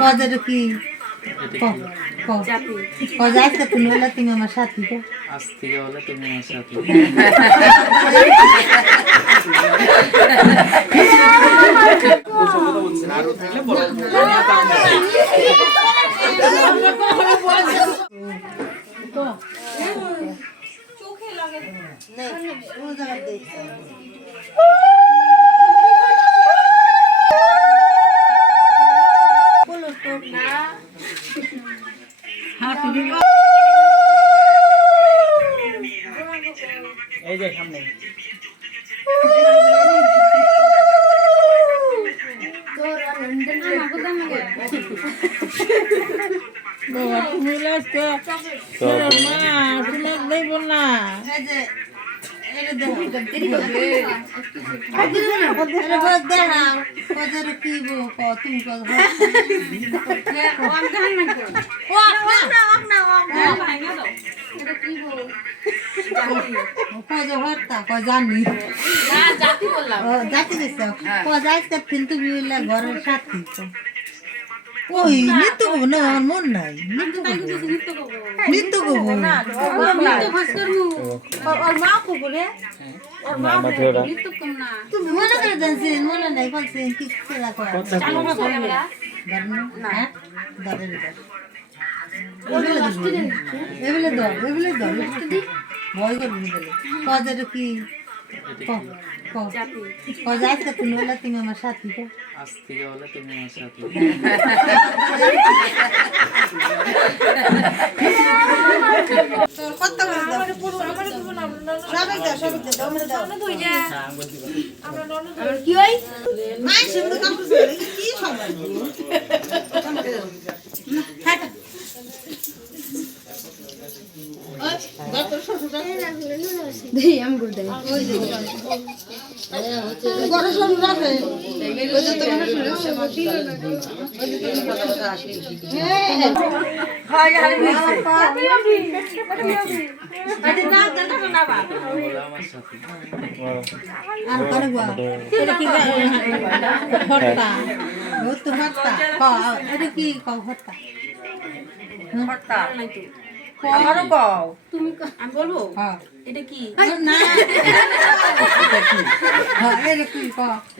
কজের কি কজ আজকে তুমি হলে তুমি আমার সাথী তো আজ থেকে হলে তুমি আমার সাথে আরো থাকলে বলো চোখে লাগে নেই ও জায়গা দেখছি বলো তো না হাত দিন এই যে সামনে জানি জাতি তুমি ঘরের সাথী ওই নৃত্য করবো না আমার মন নাই নৃত্য করবো তুমি মনে করে জানছেন মনে নাই বলছেন কি খেলা করা এগুলো দর ভয় করবি কজের কি আজকে তুমি হলে তুমি আমার সাথী তো আজ থেকে হলে তুমি আমার সাথে কি হয় কি সময় তুমি আমি বলবো এটা কি না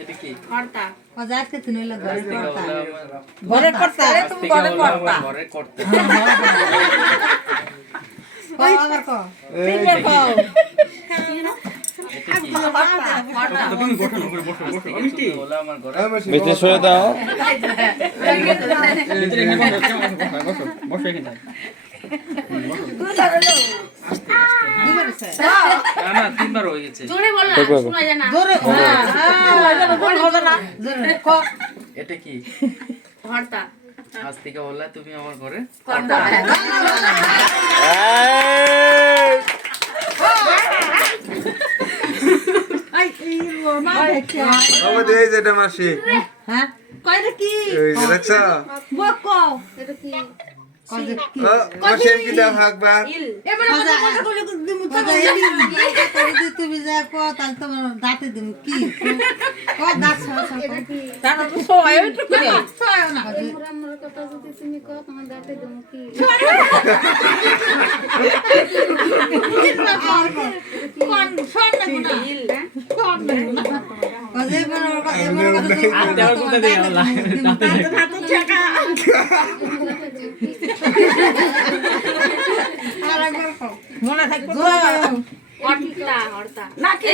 এটা কি আজকে তুমি হলে ঘরের কর্তা ঘরে করতে আরে তুমি ঘরে করতা ঘরে করতে আবার ক বেঁচে সরে দাও না তিনবার হয়ে গেছে জোরে বল না শোনা যায় না জোরে এটা কি ঘরটা আজ থেকে হলে তুমি আমার ঘরে করতা আমাদের এই যেটা মাসি হ্যাঁ কয়টা কি এই যে দেখছো বক কও এটা কি কয়টা কি মাসি কি দাও একবার ইল এবারে কথা বলে দিমু তো তুমি যা কো তাহলে তোমার দাঁতে দিমু কি ও দাঁত এটা কি তার তো সবাই একটু করে সবাই না আমার কথা যদি তুমি কও তোমার দাঁতে দেবো কি কোন শোন না কোন ইল কোন না বাজে বড় এমন আতে আর কোথা দিয়ে আল্লাহ হাত চাকা আর একবার কও মনে থাকবে হরতা হরতা না কি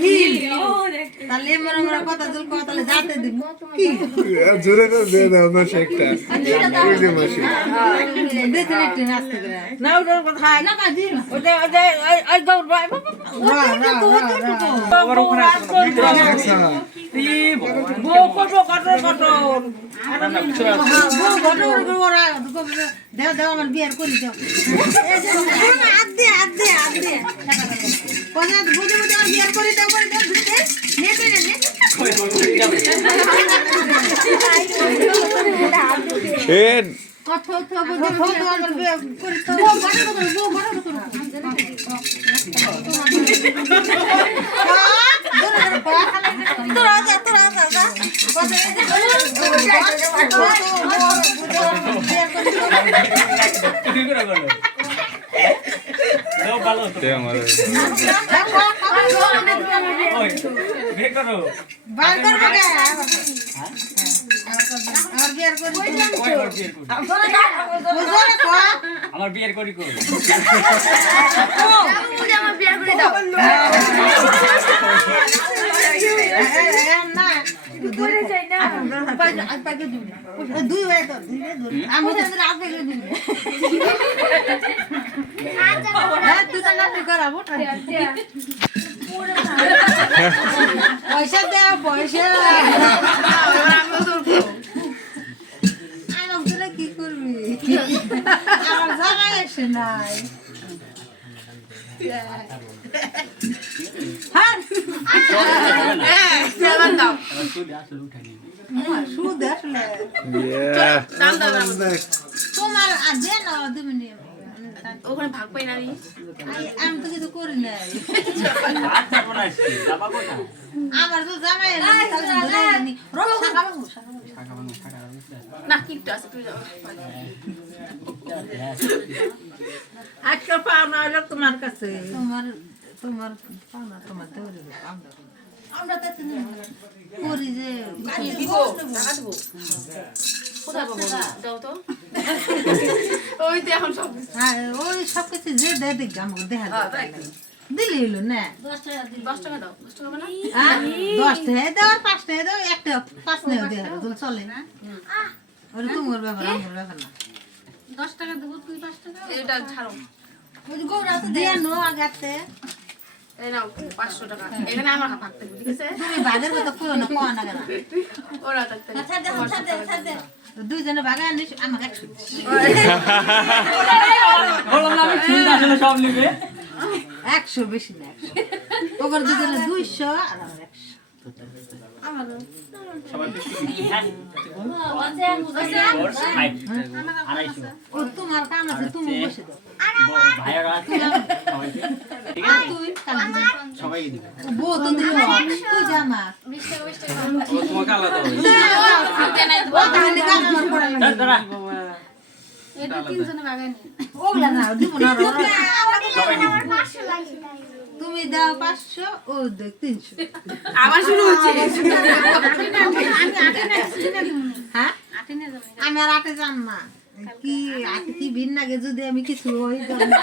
হিল তাহলে মনে কথা জল কো তাহলে যাতে দিব কি জোরে করে দিয়ে দাও মাসি একটা এই যে মাসি দেখতে দেখতে নাচতে করে না ওটার কথা না কাজি না ওটা ওটা ওই গৌর ভাই দেখছো বউ কত কত কত দেও আমার বিয়ার করি দাও বুঝে বুঝে আমার বিয়ার করে দাও নেটে কথা বুঝে আমার বিয়ার করে দাও তোরা যা কথা বার করবো কে আমার বিয়ার করি আমার বিয়ের করি করি আমার বিয়ে করে দাও না করে যাই না দুই হয়ে তো আমি রাত দেখলে দিবি তুই তো নাতি করাবো পয়সা দেও পয়সা আমার তোরা কি করবি আমার জামাই এসে নাই সুদ আসলে তোমার দে না দেবে ওখানে ভাগ পাই না আমি তো কিছু করি নাই আমার তো জামাই না কিন্তু আছে তুই যাও আজকে পাওনা হলো তোমার কাছে তোমার তোমার পাওনা তোমার দেওয়ারে আমরা তো করি যে দিব টাকা দেবো কোথায় পাবো দাও তো ওই তো এখন সব হ্যাঁ ওই সব কিছু যে দেয় দেখ আমাকে দেখা দিলি হলো না 10 টাকা দাও 10 টাকা না 10 টাকা দাও 5 টাকা দাও একটা 5 টাকা দেয় তুমি চলে না ওরে তোমার ব্যাপার আমার ব্যাপার না 10 টাকা দেবো তুই 5 টাকা এটা ছাড়ো ওই গৌরা তো দেয়া নো আগাতে এই নাও 500 টাকা এখানে আমার ভাগ থাকবে ঠিক আছে তুমি বাজার কথা কইও না কোয়া না কেন ওরা থাকতে ছাড় দুইজনে ভাগে আনিস আমাকে 100 বললাম না আমি চিন্তা আসলে সব নেবে 100 বেশি না 100 ওগর দুজনে 200 আর আমার 100 সবাই আড়াইশো ও তোমার কাম আছে তুমি বসে দাও ভাইয়ারা আছে সবাইকে ঠিক আর আছে তুই কাল সবাইকে দিবে বউ তো দিল তুই জামা ও তোমাকে আলাদা হবে ও তাহলে কাম আমার করা লাগে দাঁড়া এটা তিনজনে ভাগ আনি ওগুলা না দিব না সবাই দিবে তুমি দাও 500 ও দেখ 300 আবার শুরু হচ্ছে হ্যাঁ আমি আর আটে যাম না কি আটে কি ভিন্ন আগে যদি আমি কিছু হই যাব না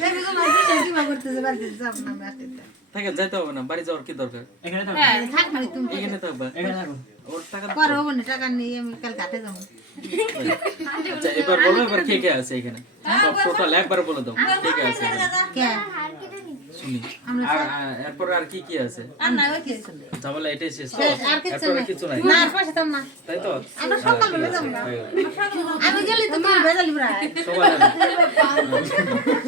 দেখো তোমার কি করতেছে বাড়িতে যাব না আমি আটে থাকে যাইতে হবে না বাড়ি যাওয়ার কি দরকার এখানে থাকো থাকবে তুমি এখানে থাকবা এখানে থাকো ওর টাকা পরে হবে না টাকা নিয়ে আমি কাল কাটে যাবো আচ্ছা এবার বলো এবার কে কে আছে এখানে সব টোটাল একবার বলে দাও কে কে আছে এখানে? কে শুনি আমরা আর এরপর আর কি কি আছে আর না ওই কিছু নেই ঝামেলা এটাই শেষ তো আর কিছু এরপর আর নেই কিছু নাই না আর পয়সা দাম না তাই তো আমরা সকাল বেলা যাব না আমি গেলি তো তুমি বেজালি প্রায় সবাই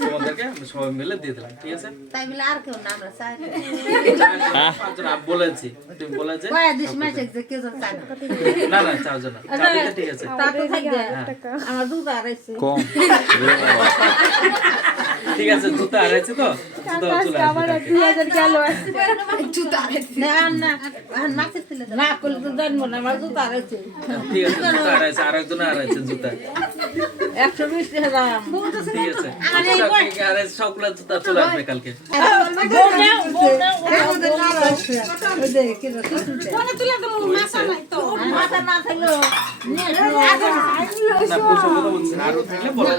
তোমাদেরকে আমরা সবাই মিলে দিয়ে দিলাম ঠিক আছে তাই বলে আর কেউ না আমরা চাই পাঁচজন আপ বলেছি তুমি বলেছে কয় দিস মাসে যে কেউ তো চাই না না না চারজন না চারজন ঠিক আছে তা তো থাকবে আমার দুধ আর আছে কম ঠিক আছে জুতা হারাইছি তো জুতা চলে আসবে না না আর মাছের তেলে না করলে তো জানবো না আমার দুধ আর আছে ঠিক আছে জুতা হারাইছে আরেকজন হারাইছে জুতা 120 টাকা ঠিক আছে হারাইছে সবগুলা জুতা চলে আসবে কালকে মাথা না থাকলো না বুঝো কথা বলছি না আরো থাকলে বলো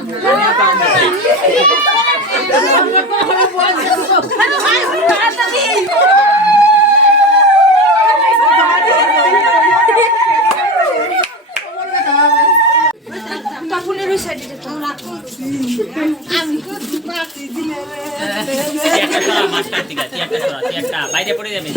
একটা বাইরে পড়ে যাবে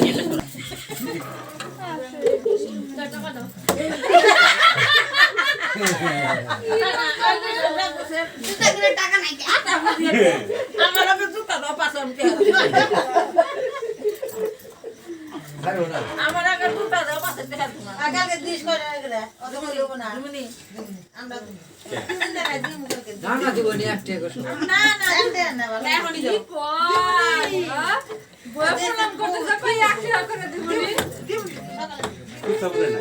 আমার আগে দুটা দাও পাশে দেখা তোমার আগে দিস করে রে অত বলবো না আমরা না না দিব নি আটে না না আনতে না বলে এখন কি বয়া প্রণাম করতে যা কই 1 টাকা করে দিবনি সকালে